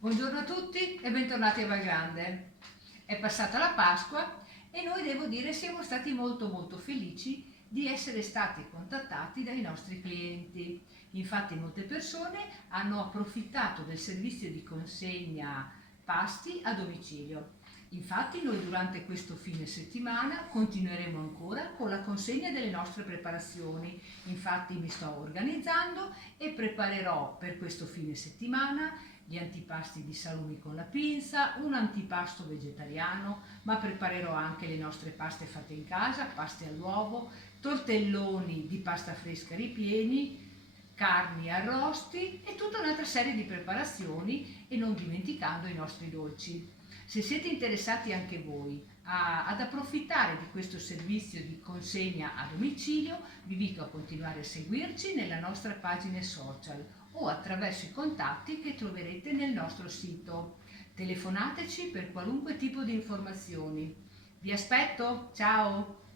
Buongiorno a tutti e bentornati a Valgrande. È passata la Pasqua e noi devo dire siamo stati molto felici di essere stati contattati dai nostri clienti. Infatti molte persone hanno approfittato del servizio di consegna pasti a domicilio. Infatti noi durante questo fine settimana continueremo ancora con la consegna delle nostre preparazioni. Infatti mi sto organizzando e preparerò per questo fine settimana gli antipasti di salumi con la pinza, un antipasto vegetariano, ma preparerò anche le nostre paste fatte in casa, paste all'uovo, tortelloni di pasta fresca ripieni, carni arrosti e tutta un'altra serie di preparazioni e non dimenticando i nostri dolci. Se siete interessati anche voi ad approfittare di questo servizio di consegna a domicilio, vi invito a continuare a seguirci nella nostra pagina social o attraverso i contatti che troverete nel nostro sito. Telefonateci per qualunque tipo di informazioni. Vi aspetto, ciao!